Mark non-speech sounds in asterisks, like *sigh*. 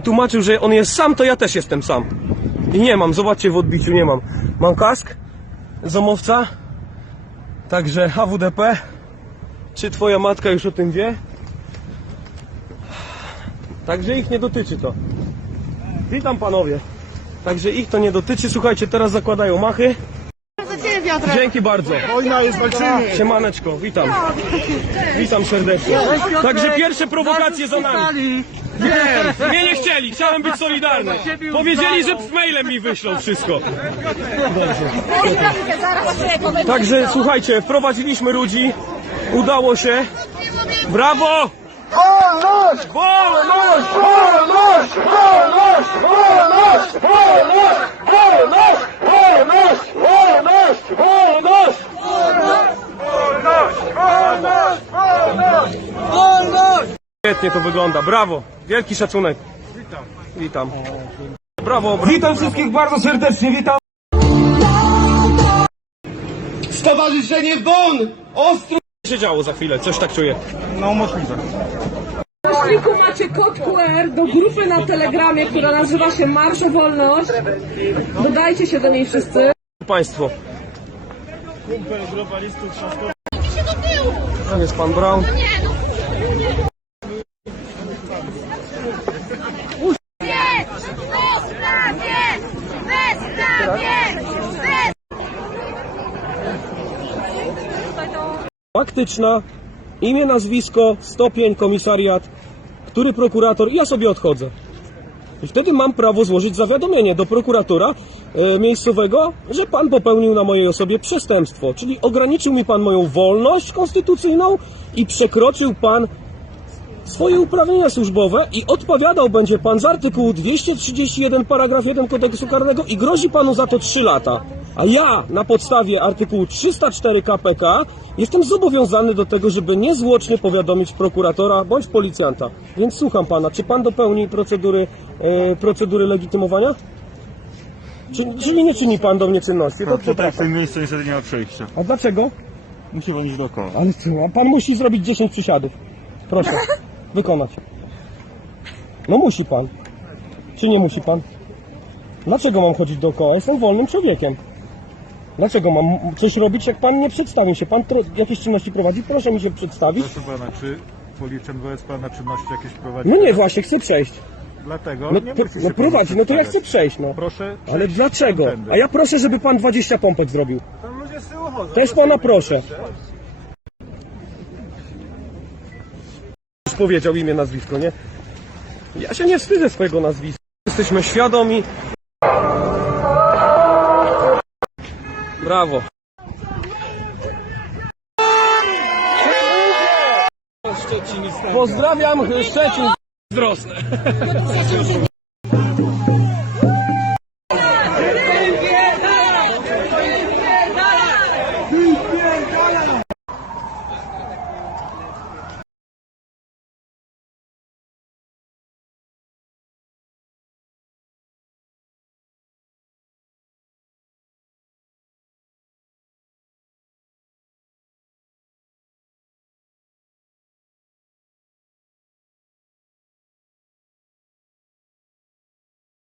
tłumaczył, że on jest sam, to ja też jestem sam. I nie mam, zobaczcie w odbiciu, nie mam. Mam kask, zomowca, także HWDP. Czy twoja matka już o tym wie? Także ich nie dotyczy to. Witam panowie. Także ich to nie dotyczy. Słuchajcie, teraz zakładają machy. Dzięki bardzo. Wojna jest, walczymy! Siemaneczko, witam. Witam serdecznie. Także pierwsze prowokacje za nami. Wiem, mnie nie chcieli, chciałem być solidarny. Powiedzieli, że mailem mi wyślą wszystko. Także słuchajcie, wprowadziliśmy ludzi, udało się. Brawo! Wolność! Wolność! Wolność! Wolność! Wolność! Wolność! Wolność! Wolność! Wolność! Wolność! Świetnie to wygląda, brawo, wielki szacunek. Witam. Witam. Brawo, brawo. Witam wszystkich bardzo serdecznie, witam! Stowarzyszenie WON! Ostro... Co się działo za chwilę? Coś tak czuję. No możliwe. W pliku macie kod QR do grupy na Telegramie, która nazywa się Marsz o Wolność. Dodajcie się do niej wszyscy. Państwo. Tam jest pan Brown. Faktyczna, imię, nazwisko, stopień, komisariat, który prokurator, ja sobie odchodzę. I wtedy mam prawo złożyć zawiadomienie do prokuratora e, miejscowego, że pan popełnił na mojej osobie przestępstwo, czyli ograniczył mi pan moją wolność konstytucyjną i przekroczył pan swoje uprawnienia służbowe i odpowiadał będzie pan z artykułu 231 paragraf 1 kodeksu karnego i grozi panu za to 3 lata. A ja na podstawie artykułu 304 KPK jestem zobowiązany do tego, żeby niezwłocznie powiadomić prokuratora bądź policjanta. Więc słucham pana, czy pan dopełni procedury, e, procedury legitymowania? Czy, czyli nie czyni pan do mnie czynności? To Tutaj w przepraszam. tym miejscu niestety nie ma przejścia. A dlaczego? Musi pan iść dookoła. Ale co, a pan musi zrobić 10 przysiadów. Proszę, *laughs* wykonać. No musi pan. Czy nie musi pan? Dlaczego mam chodzić dookoła? Jestem wolnym człowiekiem. Dlaczego mam coś robić, jak pan nie przedstawił się? Pan jakieś czynności prowadzi? Proszę mi się przedstawić. Proszę pana, czy policjant wobec pana czynności jakieś prowadzi? No nie, właśnie, chcę przejść. Dlatego No, nie musi się no pan prowadzi, no to ja chcę przejść, no. Proszę Ale przejść dlaczego? tamtędy. A ja proszę, żeby pan 20 pompek zrobił. Tam ludzie z tyłu chodzą. Też pana proszę. Już powiedział imię, nazwisko, nie? Ja się nie wstydzę swojego nazwiska. Jesteśmy świadomi. Brawo. Pozdrawiam Szczecin. Zdrosne.